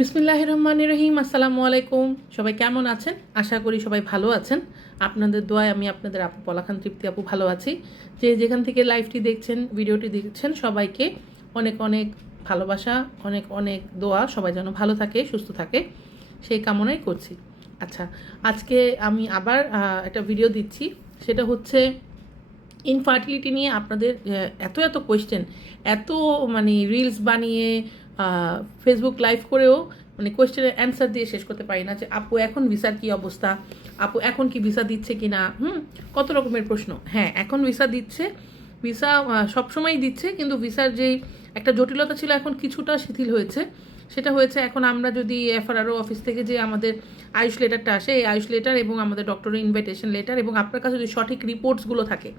বিসমিল্লাহ রহমান রহিম আসসালামু আলাইকুম। সবাই কেমন আছেন? আশা করি সবাই ভালো আছেন। আপনাদের দোয়ায় আমি আপনাদের আপু পলাখান তৃপ্তি, আপু ভালো আছি। যে যেখান থেকে লাইভটি দেখছেন, ভিডিওটি দেখছেন, সবাইকে অনেক অনেক ভালোবাসা, অনেক অনেক দোয়া, সবাই যেন ভালো থাকে, সুস্থ থাকে সেই কামনাই করছি। আচ্ছা আজকে আমি আবার একটা ভিডিও দিচ্ছি। সেটা হচ্ছে ইনফার্টিলিটি নিয়ে আপনাদের এত এত কোয়েশ্চেন এত মানে রিলস বানিয়ে ফেসবুক লাইভ করেও মানে কোয়েশ্চেনের অ্যান্সার দিয়ে শেষ করতে পারি না যে, আপু, এখন ভিসার কি অবস্থা? আপু, এখন কি ভিসা দিচ্ছে কি না হুম, কত রকমের প্রশ্ন। হ্যাঁ এখন ভিসা দিচ্ছে। ভিসা সবসময়ই দিচ্ছে, কিন্তু ভিসার যেই একটা জটিলতা ছিল এখন কিছুটা শিথিল হয়েছে। সেটা হয়েছে, এখন আমরা যদি এফআরআরও অফিস থেকে যে আমাদের আয়ুষ লেটারটা আসে, এই আয়ুষ লেটার এবং আমাদের ডক্টরের ইনভাইটেশন লেটার এবং আপনার কাছে যদি সঠিক রিপোর্টসগুলো থাকে,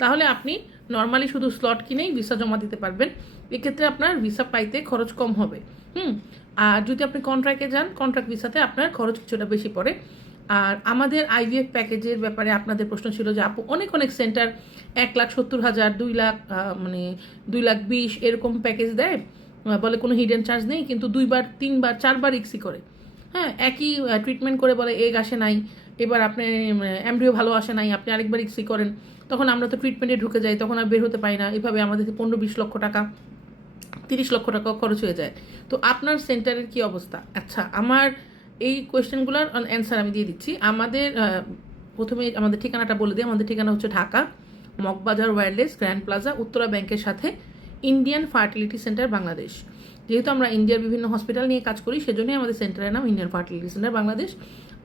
তাহলে আপনি নর্মালি শুধু স্লট কিনেই ভিসা জমা দিতে পারবেন। এক্ষেত্রে আপনার ভিসা পাইতে খরচ কম হবে। হুম? আর যদি আপনি কন্ট্রাক্টে যান কন্ট্রাক্ট ভিসাতে আপনার খরচ কিছুটা বেশি পড়ে। আর আমাদের আইভিএফ প্যাকেজের ব্যাপারে আপনাদের প্রশ্ন ছিল যে, আপু, অনেক অনেক সেন্টার এক লাখ সত্তর হাজার, দুই লাখ মানে দুই লাখ বিশ এরকম প্যাকেজ দেয়। বলে কোনো হিডেন চার্জ নেই, কিন্তু দুইবার, তিনবার, চারবার ইক্সি করে। হ্যাঁ একই ট্রিটমেন্ট করে বলে এগ আসে নাই, এবার আপনি অ্যাম্ব্রিও ভালো আসে নাই, আপনি আরেকবার ইক্সি করেন, তখন আমরা তো ট্রিটমেন্টে ঢুকে যাই, তখন আর বের হতে পারি না। এভাবে আমাদের পনেরো, বিশ লক্ষ টাকা তিরিশ লক্ষ টাকা খরচ হয়ে যায়। তো আপনার সেন্টারের কি অবস্থা? আচ্ছা আমার এই কোয়েশ্চেনগুলোর অ্যান্সার আমি দিয়ে দিচ্ছি। আমাদের প্রথমে আমাদের ঠিকানাটা বলে দিই। আমাদের ঠিকানা হচ্ছে Dhaka, Moghbazar wireless grand plaza, Uttara ব্যাংকের সাথে ইন্ডিয়ান ফার্টিলিটি সেন্টার বাংলাদেশ। যেহেতু আমরা ইন্ডিয়ার বিভিন্ন হসপিটাল নিয়ে কাজ করি, সেজন্যই আমাদের সেন্টারের নাম ইন্ডিয়ান ফার্টিলিটি সেন্টার বাংলাদেশ।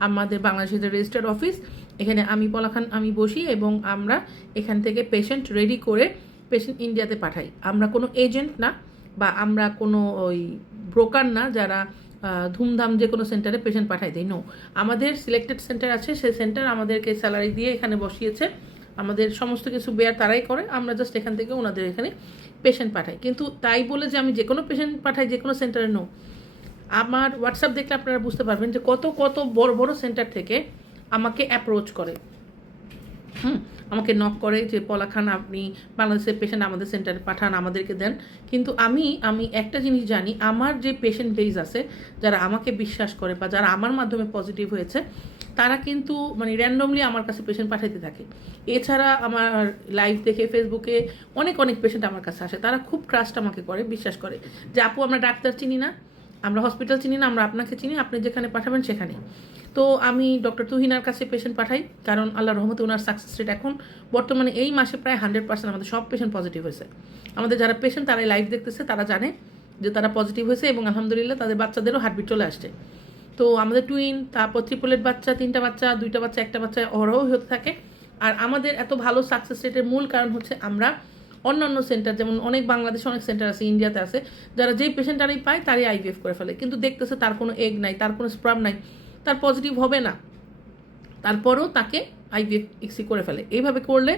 আমাদের বাংলাদেশের রেজিস্টার্ড অফিস, এখানে আমি পলাখান আমি বসি এবং আমরা এখান থেকে পেশেন্ট রেডি করে পেশেন্ট ইন্ডিয়াতে পাঠাই। আমরা কোনো এজেন্ট না বা আমরা কোনো ওই ব্রোকার না যারা ধুমধাম যে কোনো সেন্টারে পেশেন্ট পাঠাই দেয় নো আমাদের সিলেক্টেড সেন্টার আছে, সেই সেন্টার আমাদেরকে স্যালারি দিয়ে এখানে বসিয়েছে। আমাদের সমস্ত কিছু বেয়ার তারাই করে, আমরা জাস্ট এখান থেকে ওনাদের এখানে পেশেন্ট পাঠাই। কিন্তু তাই বলে যে আমি যে কোনো পেশেন্ট পাঠাই, যে কোনো সেন্টারে নো আমার হোয়াটসঅ্যাপ দেখলে আপনারা বুঝতে পারবেন যে কত কত বড় বড় সেন্টার থেকে আমাকে অ্যাপ্রোচ করে। হুম? আমাকে নক করে যে পলাখান আপনি বাংলাদেশের পেশেন্ট আমাদের সেন্টারে পাঠান, আমাদেরকে দেন। কিন্তু আমি আমি একটা জিনিস জানি, আমার যে পেশেন্ট বেজ আছে, যারা আমাকে বিশ্বাস করে বা যারা আমার মাধ্যমে পজিটিভ হয়েছে, তারা কিন্তু মানে র্যান্ডমলি আমার কাছে পেশেন্ট পাঠাইতে থাকে। এছাড়া আমার লাইভ দেখে ফেসবুকে অনেক অনেক পেশেন্ট আমার কাছে আসে। তারা খুব ট্রাস্ট আমাকে করে, বিশ্বাস করে। যে, আপু, আমরা ডাক্তার চিনি না। আমরা হসপিটাল চিনি না, আমরা আপনাকে চিনি, আপনি যেখানে পাঠাবেন সেখানে তো আমি ডক্টর তুহিনার কাছে পেশেন্ট পাঠাই, কারণ আল্লাহ রহমতে ওনার সাকসেস রেট এখন বর্তমানে এই মাসে প্রায় হান্ড্রেড পার্সেন্ট আমাদের সব পেশেন্ট পজিটিভ হয়েছে। আমাদের যারা পেশেন্ট তারাই লাইভ দেখতেছে, তারা জানে যে তারা পজিটিভ হয়েছে এবং আলহামদুলিল্লাহ তাদের বাচ্চাদেরও হার্টবিট চলে আসছে। তো আমাদের টুইন তারপর ট্রিপলেট বাচ্চা, তিনটা বাচ্চা, দুইটা বাচ্চা, একটা বাচ্চা অহরহ হতে থাকে। আর আমাদের এত ভালো সাকসেস রেটের মূল কারণ হচ্ছে আমরা অন্যান্য সেন্টার, যেমন অনেক বাংলাদেশে অনেক সেন্টার আছে, ইন্ডিয়াতে আছে, যারা যেই পেশেন্টারই পায় তারই আইভিএফ করে ফেলে। কিন্তু দেখতেছে তার কোনো এগ নাই, তার কোনো স্প্রাম নাই, তার পজিটিভ হবে না। তারপরও তাকে আইভিএফ ইক্সি করে ফেলে। এইভাবে করলে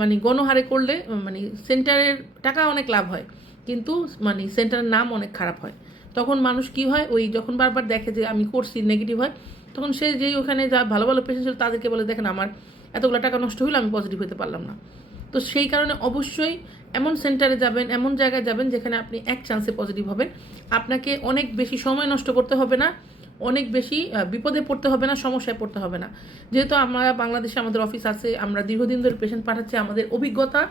মানে গণহারে করলে মানে সেন্টারের টাকা অনেক লাভ হয়, কিন্তু মানে সেন্টারের নাম অনেক খারাপ হয়। তখন মানুষ কি হয়, ওই যখন বারবার দেখে যে আমি করছি নেগেটিভ হয়, তখন সে যেই ওখানে যা ভালো ভালো পেশেন্ট ছিল তাদেরকে বলে, দেখেন, আমার এতগুলো টাকা নষ্ট হলো আমি পজিটিভ হতে পারলাম না। তো সেই কারণে অবশ্যই এমন সেন্টারে যাবেন, এমন জায়গায় যাবেন যেখানে আপনি এক চান্সে পজিটিভ হবেন। আপনাকে অনেক বেশি সময় নষ্ট করতে হবে না, অনেক বেশি বিপদে পড়তে হবে না, সমস্যায় পড়তে হবে না। যেহেতু আমরা বাংলাদেশে আমাদের অফিস আছে, আমরা দীর্ঘদিন ধরে পেশেন্ট পাঠাচ্ছি, আমাদের অভিজ্ঞতা,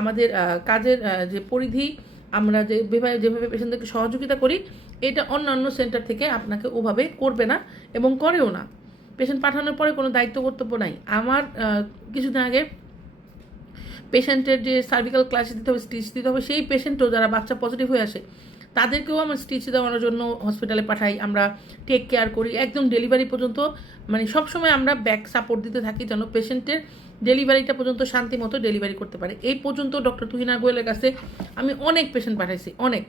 আমাদের কাজের যে পরিধি, আমরা যে যেভাবে যেভাবে পেশেন্টদেরকে সহযোগিতা করি, এটা অন্যান্য সেন্টার থেকে আপনাকে ওভাবে করবে না এবং করেও না। পেশেন্ট পাঠানোর পরে কোনো দায়িত্ব কর্তব্য নাই। আমার কিছুদিন আগে পেশেন্টের যে সার্ভিক্যাল ক্লাসে দিতে হবে স্টিচ দিতে হবে, সেই পেশেন্টও যারা বাচ্চা পজিটিভ হয়ে আসে, তাদেরকেও আমরা স্টিচ দেওয়ানোর জন্য হসপিটালে পাঠাই। আমরা টেক কেয়ার করি। একদম ডেলিভারি পর্যন্ত মানে সবসময় আমরা ব্যাক সাপোর্ট দিতে থাকি যেন পেশেন্টের ডেলিভারিটা পর্যন্ত শান্তি মতো ডেলিভারি করতে পারে। এই পর্যন্ত ডক্টর তুহিনা গোয়েলের কাছে আমি অনেক পেশেন্ট পাঠাইছি, অনেক,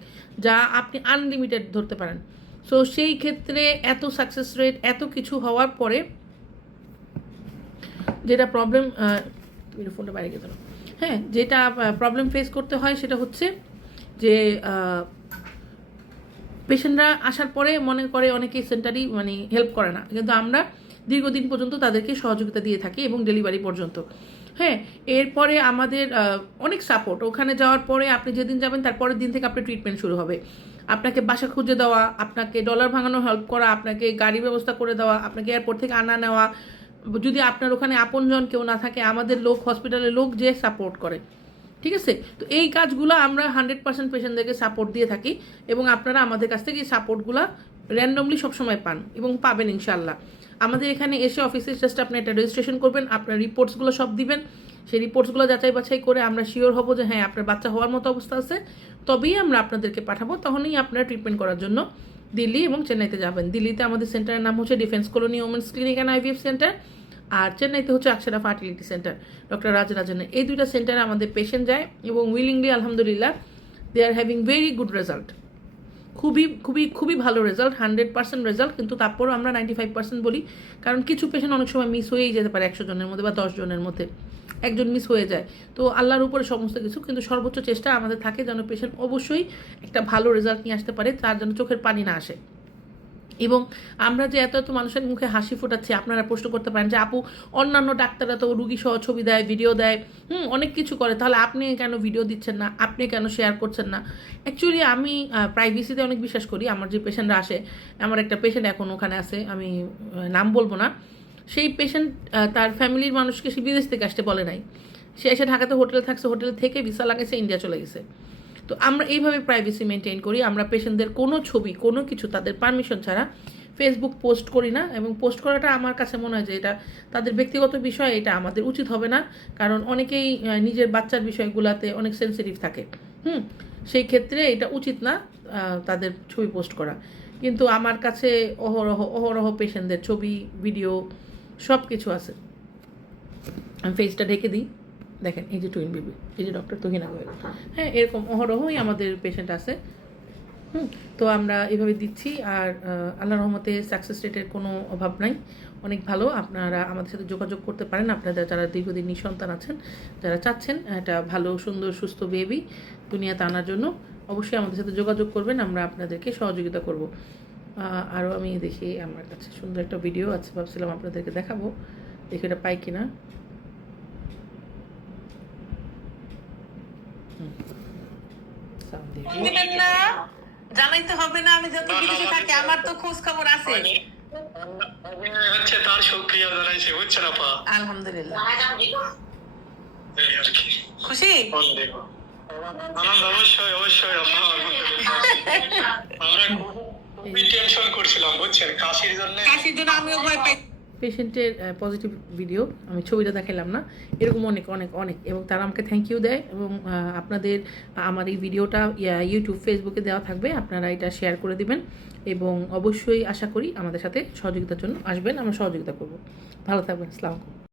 যা আপনি আনলিমিটেড ধরতে পারেন। সো সেই ক্ষেত্রে এত সাকসেস রেট এত কিছু হওয়ার পরে যেটা প্রবলেম ফোনটা বাইরে ধরো। হ্যাঁ যেটা প্রবলেম ফেস করতে হয় সেটা হচ্ছে যে পেশেন্টরা আসার পরে মনে করে অনেকে সেন্টারই মানে হেল্প করে না। কিন্তু আমরা দীর্ঘদিন পর্যন্ত তাদেরকে সহযোগিতা দিয়ে থাকি এবং ডেলিভারি পর্যন্ত। হ্যাঁ এরপরে আমাদের অনেক সাপোর্ট ওখানে যাওয়ার পরে আপনি যেদিন যাবেন তারপরের দিন থেকে আপনার ট্রিটমেন্ট শুরু হবে। আপনাকে বাসা খুঁজে দেওয়া, আপনাকে ডলার ভাঙানো হেল্প করা, আপনাকে গাড়ি ব্যবস্থা করে দেওয়া, আপনাকে এয়ারপোর্ট থেকে আনা নেওয়া যদি আপনার ওখানে আপনজন কেউ না থাকে, আমাদের লোক হসপিটালের লোক যে সাপোর্ট করে। ঠিক আছে? তো এই কাজগুলো আমরা হান্ড্রেড পার্সেন্ট পেশেন্টদেরকে সাপোর্ট দিয়ে থাকি এবং আপনারা আমাদের কাছ থেকে এই সাপোর্টগুলো র্যান্ডমলি সবসময় পান এবং পাবেন ইনশাল্লাহ আমাদের এখানে এসে অফিসে জাস্ট আপনি একটা রেজিস্ট্রেশন করবেন, আপনার রিপোর্টসগুলো সব দিবেন। সেই রিপোর্টসগুলো যাচাই বাছাই করে আমরা শিওর হব যে হ্যাঁ আপনার বাচ্চা হওয়ার মতো অবস্থা আছে। তবেই আমরা আপনাদেরকে পাঠাবো, তখনই আপনারা ট্রিটমেন্ট করার জন্য দিল্লি এবং চেন্নাইতে যাবেন। দিল্লিতে আমাদের সেন্টারের নাম হচ্ছে defence colony women's clinic and IVF centre. আর চেন্নাইতে হচ্ছে অক্ষরা ফার্টিলিটি সেন্টার, ডক্টর রাজরাজনের এই দুইটা সেন্টারে আমাদের পেশেন্ট যায় এবং উইলিংলি আলহামদুলিল্লাহ they are having very good result খুবই খুবই খুবই ভালো রেজাল্ট হান্ড্রেড পার্সেন্ট রেজাল্ট কিন্তু তারপরও আমরা নাইনটি ফাইভ পার্সেন্ট বলি। কারণ কিছু পেশেন্ট অনেক সময় মিস হয়েই যেতে পারে একশো জনের মধ্যে বা দশ জনের মধ্যে। একজন মিস হয়ে যায়। তো আল্লাহর উপরে সমস্ত কিছু, কিন্তু সর্বোচ্চ চেষ্টা আমাদের থাকে যেন পেশেন্ট অবশ্যই একটা ভালো রেজাল্ট নিয়ে আসতে পারে, তার জন্য চোখের পানি না আসে। এবং আমরা যে এত এত মানুষের মুখে হাসি ফোটাচ্ছি, আপনারা প্রশ্ন করতে পারেন যে, আপু, অন্যান্য ডাক্তাররা তো রুগী সহ ছবি দেয় ভিডিও দেয়। হুম, অনেক কিছু করে। তাহলে আপনি কেন ভিডিও দিচ্ছেন না? আপনি কেন শেয়ার করছেন না? অ্যাকচুয়ালি আমি প্রাইভেসিতে অনেক বিশ্বাস করি। আমার যে পেশেন্টরা আসে, আমার একটা পেশেন্ট এখন ওখানে আছে, আমি নাম বলব না। সেই পেশেন্ট তার ফ্যামিলির মানুষকে সে বিদেশ থেকে আসতে বলে নাই। সে এসে ঢাকাতে হোটেলে থাকছে, হোটেল থেকে ভিসা লাগাইছে ইন্ডিয়া চলে গেছে। তো আমরা এইভাবে প্রাইভেসি মেনটেন করি, আমরা পেশেন্টদের কোনো ছবি, কোনো কিছু তাদের পারমিশন ছাড়া ফেসবুক পোস্ট করি না এবং পোস্ট করাটা আমার কাছে মনে হয় যে এটা তাদের ব্যক্তিগত বিষয়, এটা আমাদের উচিত হবে না। কারণ অনেকেই নিজের বাচ্চার বিষয়গুলোতে অনেক সেন্সিটিভ থাকে। হুম, সেই ক্ষেত্রে এটা উচিত না তাদের ছবি পোস্ট করা। কিন্তু আমার কাছে অহরহ অহরহ পেশেন্টদের ছবি ভিডিও সব কিছু আছে। আমি ফেসটা ঢেকে দিই। দেখেন, এই যে টুইন বেবি এই যে ডক্টর তহিনা গোয়েল হ্যাঁ এরকম অহরহই আমাদের পেশেন্ট আছে। হুম, তো আমরা এভাবে দিচ্ছি আর আল্লাহ রহমতে সাকসেস রেটের কোনো অভাব নাই। অনেক ভালো। আপনারা আমাদের সাথে যোগাযোগ করতে পারেন। আপনাদের যারা দীর্ঘদিন নিঃসন্তান আছেন, যারা চাচ্ছেন, একটা ভালো, সুন্দর, সুস্থ বেবি দুনিয়াতে আনার জন্য, অবশ্যই আমাদের সাথে যোগাযোগ করবেন। আমরা আপনাদেরকে সহযোগিতা করব। আরও আমি দেখি আমার কাছে সুন্দর একটা ভিডিও আছে ভাবছিলাম আপনাদেরকে দেখাবো দেখি এটা পাই কিনা। জানাইতে হবে না আমি যত বিদেশে থাকি আমার তো খোঁজ খবর আছে। হচ্ছে তার সক্রিয় জানাইছি বুঝছেন আপা? আলহামদুলিল্লাহ। খুশি? আনন্দ অবশ্যই অবশ্যই আমরা খুবই টেনশন করছিলাম বুঝছেন? কাশির জন্য কাশির জন্য আমিও ভয় পাই পেশেন্টের পজিটিভ ভিডিও আমি ছবিটা দেখালাম না। এরকম অনেক অনেক অনেক। এবং তারা আমাকে থ্যাংক ইউ দেয় এবং আপনাদের আমার এই ভিডিওটা ইউটিউব ফেসবুকে দেওয়া থাকবে। আপনারা এটা শেয়ার করে দিবেন এবং অবশ্যই আশা করি আমাদের সাথে সহযোগিতার জন্য আসবেন। আমরা সহযোগিতা করব। ভালো থাকবেন। আসসালামু আলাইকুম।